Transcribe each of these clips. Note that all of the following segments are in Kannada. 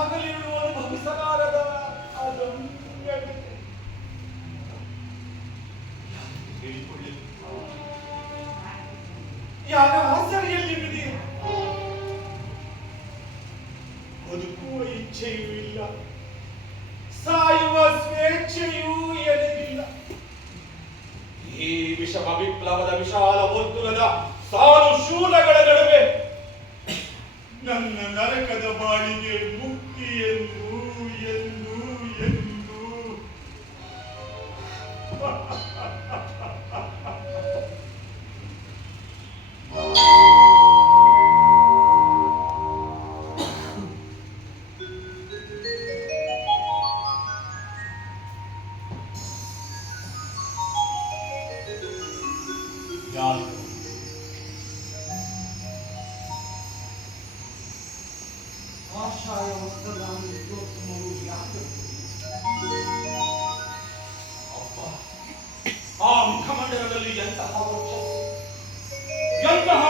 ಹಗಲಿರುಳು ಅನುಭವಿಸಲಾರದ ಹೇಳಿಕೊಳ್ಳಿ ಯಾರ ಬದುಕುವ ಇಚ್ಛೆಯೂ ಇಲ್ಲ. ಸಾಯುವ ಸ್ವೇಚ್ಛೆಯೂ ಎದಗಿಲ್ಲ ಈ ವಿಷಮ ವಿಪ್ಲವದ ವಿಶಾಲ ವರ್ತುಲದ ಸಾಲು ಶೂಲಗಳ ನಡುವೆ ನನ್ನ ನರಕದ ಬಾಳಿಗೆ ಎಂದು ಎಂದು ಆ ಮುಖಮಂಡಲದಲ್ಲಿ ಎಂತಹ ಎಂತಹ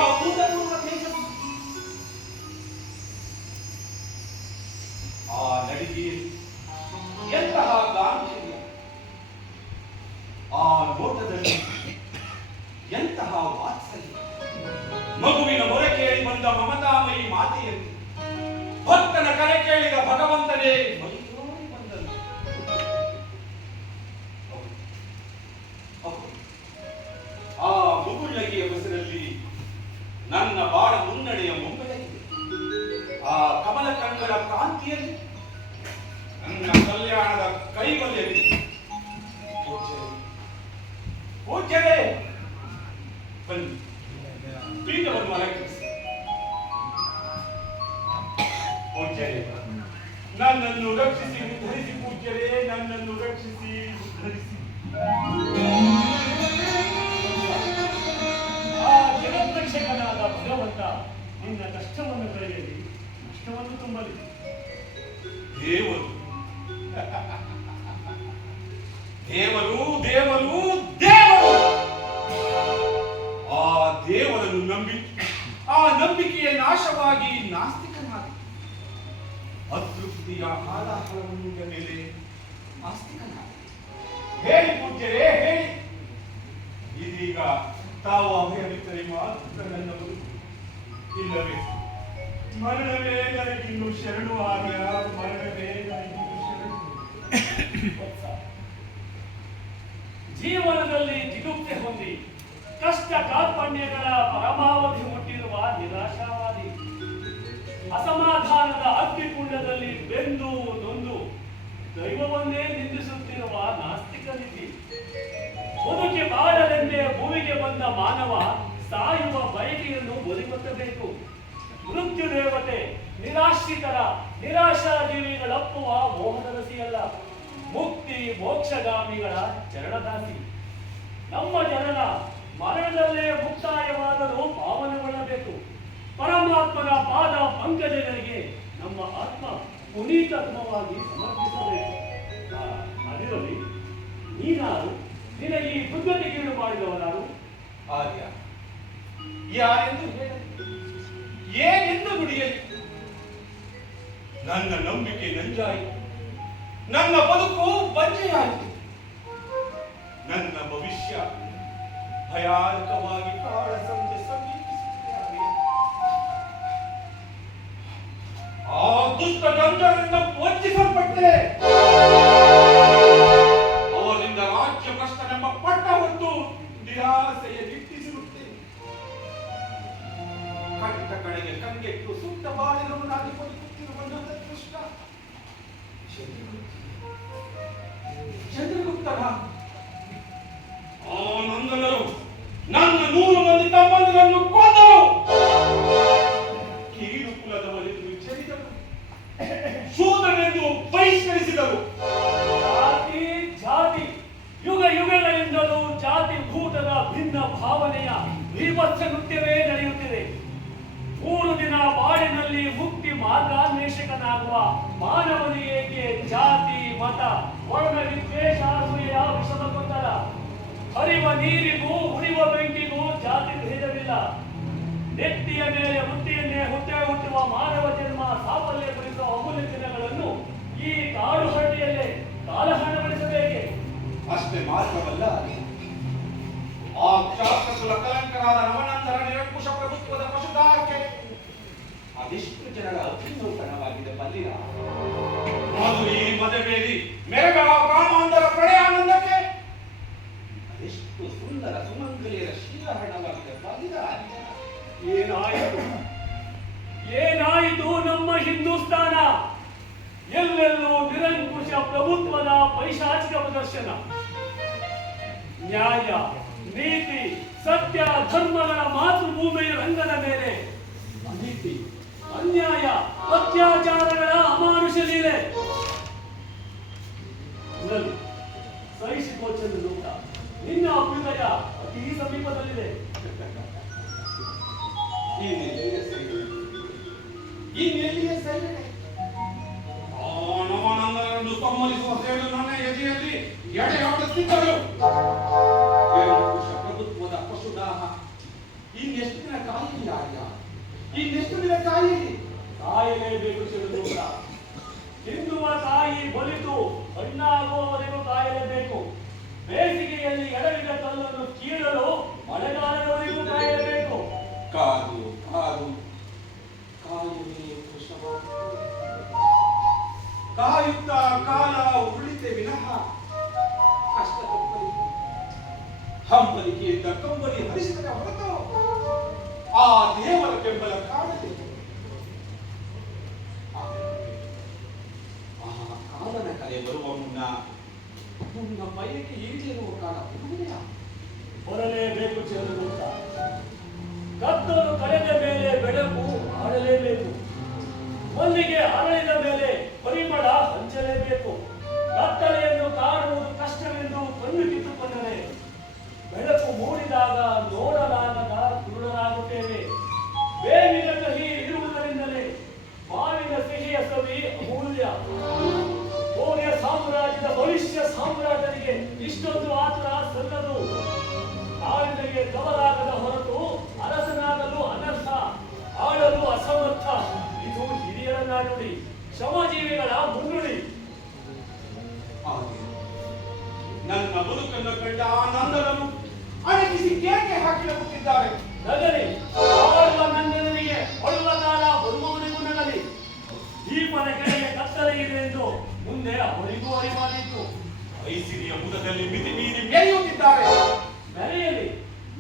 ನಿನ್ನ ಕಷ್ಟವನ್ನು ಕಳೆಯಲಿ. ನಷ್ಟವನ್ನು ತುಂಬಲಿ. ದೇವರು. ದೇವರು ದೇವರು ದೇವರು. ಆ ದೇವರನ್ನು ನಂಬಿ, ಆ ನಂಬಿಕೆಯ ನಾಶವಾಗಿ ನಾಸ್ತಿಕನಾಗಿ. ಅತೃಪ್ತಿಯ ಹಾಲಾಹಲವನ್ನು ಮೇಲೆ ಆಸ್ತಿಕನಾಗಿ ಹೇಳಿ ಪೂಜ್ಯರೇ, ಹೇಳಿ. ಇದೀಗ ತಾವು ಅಭಯವಿತ್ತರೆ ಮಾತ್ರ ನನ್ನ ಬದುಕು ಇಲ್ಲವೇ? ಮರಣವೇ ನನಗಿನ್ನು ಶರಣು ಆಗ ಮರಣವೇ ನನಗಿನ್ನು ಶರಣು. ಜೀವನದಲ್ಲಿ ಜಿಗುಪ್ತೆ ಹೊಂದಿ, ಕಷ್ಟ ಕಾರ್ಪಣ್ಯಗಳ ಪರಮಾವಧಿ ಹುಟ್ಟಿರುವ ನಿರಾಶಾವಾದಿ, ಅಸಮಾಧಾನದ ಅಗ್ನಿಕುಂಡದಲ್ಲಿ ಬೆಂದು ನೊಂದು, ದೈವವನ್ನೇ ನಿಂದಿಸುತ್ತಿರುವ ನಾಸ್ತಿಕ ನಿಧಿ ಬದುಕಿ ಬಾರದೆಂದೇ ಭೂಮಿಗೆ ಬಂದ ಮಾನವ ಸಾಯುವ ಬಯಕೆಯನ್ನು ಬದಿಗೊತ್ತಬೇಕು ಮೃತ್ಯು ದೇವತೆ, ನಿರಾಶ್ರಿತರ ನಿರಾಶಾ ಜೀವಿಗಳಪ್ಪುವ ಮೋಹದ ರಸಿಯಲ್ಲ ಮುಕ್ತಿ ಮೋಕ್ಷಗಾಮಿಗಳ ಚರಣದಾಸಿ. ನಮ್ಮ ಜನನ ಮರಣದಲ್ಲೇ ಮುಕ್ತಾಯವಾದರೂ ಪಾವನಗೊಳ್ಳಬೇಕು. ಪರಮಾತ್ಮನ ಪಾದ ಪಂಕಜಗಳಿಗೆ ನಮ್ಮ ಆತ್ಮ ಪುನೀತತ್ಮವಾಗಿ ಸಮರ್ಪಿಸಬೇಕು. ಅದರಲ್ಲಿ ಅದಿರಲಿ, ನೀನಾರು ನಿನಗೆ ಈ ದುರ್ಗತಿಗೀಡು ಮಾಡಿದವನಾರು? ಆರ್ಯ. ಯಾರೆಂದು ಏನೆಂದು ನುಡಿಯಲಿ? ನನ್ನ ನಂಬಿಕೆ ನಂಜಾಯಿತು. ನನ್ನ ಬದುಕು ಬಂಜೆಯಾಯಿತು. ನನ್ನ ಭವಿಷ್ಯ ಭಯಾನಕವಾಗಿ ಸಮೀಪಿಸುತ್ತಿದೆ. ಆರ್ಯ. ಆ ದುಷ್ಟ ನಂಜರಿಂದ ವಂಚಿಸಲ್ಪಟ್ಟೆ. ಕಟ್ಟ ಕಡೆಗೆ ಕಂಗೆಟ್ಟು ಸುಟ್ಟ ಬಾಳಿನವನಾಗಿ ಬದುಕುತ್ತಿರುವ ಕೃಷ್ಣ ಚಂದ್ರಗುಪ್ತನ ಆ ನಂದನರು ನನ್ನ ನೂರು ಮಂದಿ ತಮ್ಮಂದಿರನ್ನು ಕೊಂದರು. ಕೀಳು ಕುಲದವರೆಂದು ವಿಚರಿದರು. ಶೂದ್ರನೆಂದು ಬಹಿಷ್ಕರಿಸಿದರು. ಜಾತಿ ಜಾತಿ, ಯುಗ ಯುಗಗಳಿಂದಲೂ ಜಾತಿ ಭೂತದ ಭಿನ್ನ ಭಾವನೆಯ ವಿಭತ್ಸ ನೃತ್ಯವೇ ನಡೆಯುತ್ತಿದೆ. ಮೂರು ದಿನ ಬಾಳಿನಲ್ಲಿ ಮುಕ್ತಿ ಮಾರ್ಗಾನ್ವೇಷಕನಾಗುವ ಮಾನವನಿಗೆ ಜಾತಿ, ಮತ, ವರ್ಣ, ವಿದ್ವೇಷ ವಿಷಮ ಹರಿವ ನೀರಿಗೂ ಉಳಿವ ಬೆಂಕಿಗೂ ಜಾತಿ ಭೇದವಿಲ್ಲ. ನೆತ್ತಿಯ ಮೇಲೆ ಹುತ್ತಿಯನ್ನೇ ಹುಟ್ಟೆ ಹುಟ್ಟುವ ಮಾನವ ಜನ್ಮ ಸಾಫಲ್ಯ ಕುರಿತ ಅಮೂಲ್ಯ ದಿನಗಳನ್ನು ಈ ಕಾಡು ಹಳ್ಳಿಯಲ್ಲೇ ಕಾಲಹರಣಗೊಳಿಸಬೇಕೆ ಅಷ್ಟೇ ಮಾತ್ರವಲ್ಲ ಆ ಕ್ಷಾತ್ರ ಕುಲ ಕಲಂಕರಾದ ನವನಂದರ ನಿರಂಕುಶ ಪ್ರಭುತ್ವದ ಪಶುಧಾರಕ್ಕೆ. ಅದೆಷ್ಟು ಜನರ ಅಭಿನೂತನವಾಗಿದೆ ಬಲ್ಲಿರ ಈ ಮದುವೆಯಲ್ಲಿ ಮೆರೆಗಳ ಕಾಮಾಂಧರ ಆನಂದಕ್ಕೆ ಅದೆಷ್ಟು ಸುಂದರ ಸುಮಂಗಲಿಯರ ಶೀಲಹರಣವಾಗಿದೆ ಬಲ್ಲಿರ ಏನಾಯಿತು? ಏನಾಯಿತು ನಮ್ಮ ಹಿಂದೂಸ್ತಾನ? ಎಲ್ಲೆಲ್ಲೂ ನಿರಂಕುಶ ಪ್ರಭುತ್ವದ ಪೈಶಾಚಿಕ ಪ್ರದರ್ಶನ. ನ್ಯಾಯ. ನೀತಿ, ಸತ್ಯ, ಧರ್ಮಗಳ ಮಾತೃಭೂಮಿಯ ರಂಗದ ಮೇಲೆ ಅನೀತಿ ಅನ್ಯಾಯ, ಅತ್ಯಾಚಾರಗಳ ಅಮಾನುಷ ಲೀಲೆ ಸಹಿಸಿಕೋ ನಿನ್ನ ಅಭ್ಯುದಯ ಅತಿ ಸಮೀಪದಲ್ಲಿದೆ. ಇನ್ನೆಷ್ಟು ದಿನ ಕಾಯಿಲಿ ಆರ್ಯ ಇನ್ನೆಷ್ಟು ದಿನ ಕಾಯಿಲಿ ಕಾಯಲೇಬೇಕು ತಿಳಿದೂಟ ತಿನ್ನುವ ತಾಯಿ ಬಲಿತು ಹಣ್ಣಾಗುವವರೆಗೂ ಕಾಯಲೇಬೇಕು ಬೇಸಿಗೆಯಲ್ಲಿ ಎಡವಿದ ಕಲ್ಲನ್ನು ಕೀಳಲು ಮಳೆಗಾಲದವರೆಗೂ ಕಾಯಲೇಬೇಕು ಕಾದು ಕಾದು. ಕಾಯುವುದೇ ಕೃಷ್ಣವಾದ ಕಾಯುತ್ತಾ ಕಾಲ ಉಳಿತೆ ವಿನಃ. ಕಷ್ಟ ಹಂಬಲಿಕೆಯಿಂದ ಕಂಬಲಿ ಹರಿಸಿದರೆ ಹೊರತು ಆ ದೇವರ ಬೆಂಬಲ ಕಾಣಬೇಕು ಆ ಕಾಲನ ಕಲೆ ಬರುವ ಮುನ್ನ ಮುನ್ನ ಬಯಕೆ ಈಡೇರುವ ಕಾಲ ಬರುವುದೆಯಾ ಬರಲೇಬೇಕು ಚೆಲ್ಲುತ್ತ ಕತ್ತಲು ಕಳೆದ ಮೇಲೆ ಬೆಳಕು ಆಡಲೇಬೇಕು ಮಲ್ಲಿಗೆ ಅರಳಿದ ಮೇಲೆ ಪರಿಮಳ ಹಂಚಲೇಬೇಕು. ಬದುಕನ್ನು ಕಂಡ ಆ ನಂದನನ್ನು ಅಣಗಿಸಿ ಕೇಕೆ ಹಾಕಿಡುತ್ತಿದ್ದಾರೆ ನಗಲಿ ಆಳುವ ನಂದನಿಗೆ ಒಳ್ಳ ಕಾಲ ಬರುವವರಿಗೂ ನಗಲಿ. ದೀಪದ ಕೆಳಗೆ ಕತ್ತಲೆ ಇದೆ ಎಂದು ಮುಂದೆ ಅವರಿಗೂ ಅರಿವಾಗಿತ್ತು ಐಸಿರಿಯ ಮುಖದಲ್ಲಿ ಮಿತಿ ಮೀರಿ ಮೆರೆಯುತ್ತಿದ್ದಾರೆ ಮೆರೆಯಲಿ.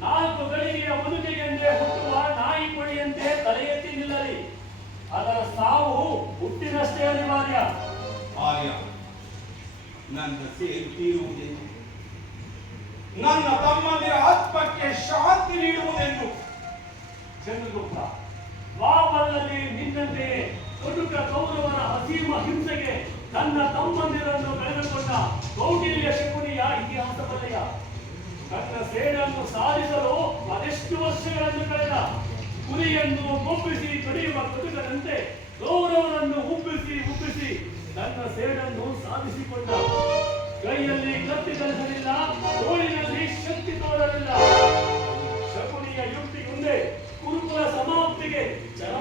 ನಾಲ್ಕು ಗಳಿಗೆಯ ಬದುಕಿಗೆಂದೇ ಹುಟ್ಟುವ ನಾಯಿ ಕೊಡಿಯಂತೆ ತಲೆ ಎತ್ತಿ ನಿಲ್ಲಲಿ. ಅದರ ಸಾವು ಹುಟ್ಟಿನಷ್ಟೇ ಅನಿವಾರ್ಯ. ಆರ್ಯ ನನ್ನ ಸೇರು ತೀರುವುದೆಂದು ನನ್ನ ತಮ್ಮಂದಿರ ಆತ್ಮಕ್ಕೆ ಶಾಂತಿ ನೀಡುವುದೆಂದು. ಚಂದ್ರಗುಪ್ತ ವಾಪಲ್ಲದೆ ನಿನ್ನಂತೆ ಕೊಡುಕ ಕೌರವನ ಅಸೀಮ ಹಿಂಸೆಗೆ ತನ್ನ ತಮ್ಮಂದಿರನ್ನು ಕಳೆದುಕೊಂಡ ಕೌಟಿಲ್ಯ ಶಕುನಿಯ ಇತಿಹಾಸ ಬಲೆಯ ತನ್ನ ಸೇಡನ್ನು ಸಾಧಿಸಲು ಅದೆಷ್ಟು ವರ್ಷಗಳನ್ನು ಕಳೆದ? ಕುರಿಯನ್ನು ಕೊಬ್ಬಿಸಿ ಕಡಿಯುವ ಕಟುಕನಂತೆ ಗೌರವನನ್ನು ಉಬ್ಬಿಸಿ ಉಬ್ಬಿಸಿ ತನ್ನ ಸೇಡನ್ನು ಸಾಧಿಸಿಕೊಂಡ. ಕೈಯಲ್ಲಿ ಕತ್ತಿ ಧರಿಸಲಿಲ್ಲ ತೋಳಿನಲ್ಲಿ ಶಕ್ತಿ ತೋರಲಿಲ್ಲ. ಶಕುನಿಯ ಯುಕ್ತಿ ಮುಂದೆ ಕುರುಕುಲ ಸಮಾಪ್ತಿಗೆ ಚರಮ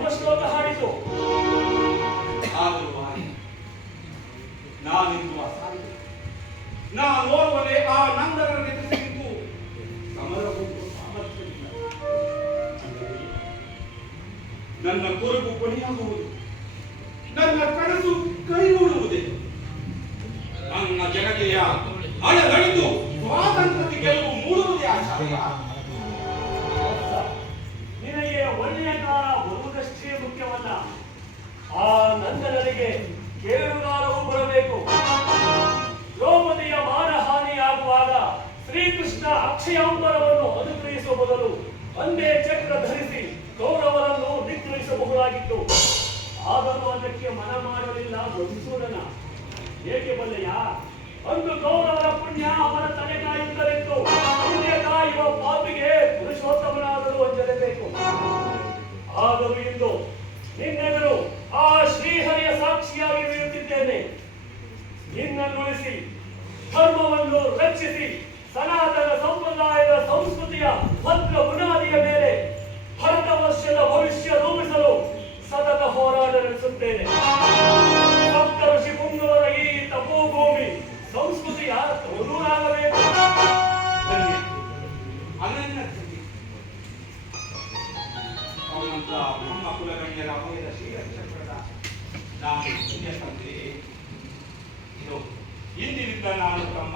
ನನ್ನ ಅಳಗಳಿದು ಸ್ವಾತಂತ್ರ್ಯದ ಗೆಲುವು ಮೂಡುವುದೇ ಆಚಾರ್ಯ? ನಿನಗೆ ಒಳ್ಳೆಯ ಕಾಲ ಬರುವುದಷ್ಟೇ ಮುಖ್ಯವಲ್ಲ. ಆ ನಂದನರಿಗೆ ಕೇಳುಗಾರವೂ ಬರಬೇಕು. ದ್ರೌಪದಿಯ ಮಾನಹಾನಿಯಾಗುವಾಗ ಶ್ರೀಕೃಷ್ಣ ಅಕ್ಷಯಾಂಬರವನ್ನು ಅನುಗ್ರಹಿಸುವ ಬದಲು ಒಂದೇ ಚಕ್ರ ಧರಿಸಿ ಕೌರವರನ್ನು ನಿಗ್ರಹಿಸಬಹುದಾಗಿತ್ತು. ಆದರೂ ಅದಕ್ಕೆ ಮನ ಮಾಡಲಿಲ್ಲ ಮಧುಸೂದನ ಏಕೆ ಬಲ್ಲೆಯ? ಅಂದು ಗೌರವರ ಪುಣ್ಯ ಅವರ ತಲೆ ಕಾಯುತ್ತಲಿತ್ತು ಪುಣ್ಯ ಕಾಯುವ ಪಾಪಿಗೆ ಪುರುಷೋತ್ತಮನಾದರೂ ಬೇಕು ಆದರೂ ಇಂದು ನಿನ್ನೆದುರು ಆ ಶ್ರೀಹರಿಯ ಸಾಕ್ಷಿಯಾಗಿ ನಿಲ್ಲುತ್ತಿದ್ದೇನೆ ನಿನ್ನನ್ನುಳಿಸಿ ಧರ್ಮವನ್ನು ರಕ್ಷಿಸಿ, ಸನಾತನ ಸಂಪ್ರದಾಯದ ಸಂಸ್ಕೃತಿಯ ಭದ್ರ ಬುನಾದಿಯ ಮೇಲೆ ಭರತ ವರ್ಷದ ಭವಿಷ್ಯ ರೂಪಿಸಲು ಸತತ ಹೋರಾಟ ನಡೆಸುತ್ತೇನೆ. ಸಂಸ್ಕೃತಿಯ ಕೃತಿ ಅವನಂತ ಬ್ರಹ್ಮ ಕುಲಗಣ್ಯರ ಹೋಗಿದ ಶ್ರೀ ಚಕ್ರದ ನಾನು ಪುಣ್ಯ ತಂದೆ ಇದು ಇಂದಿನಿಂದ ನಾನು ತಮ್ಮ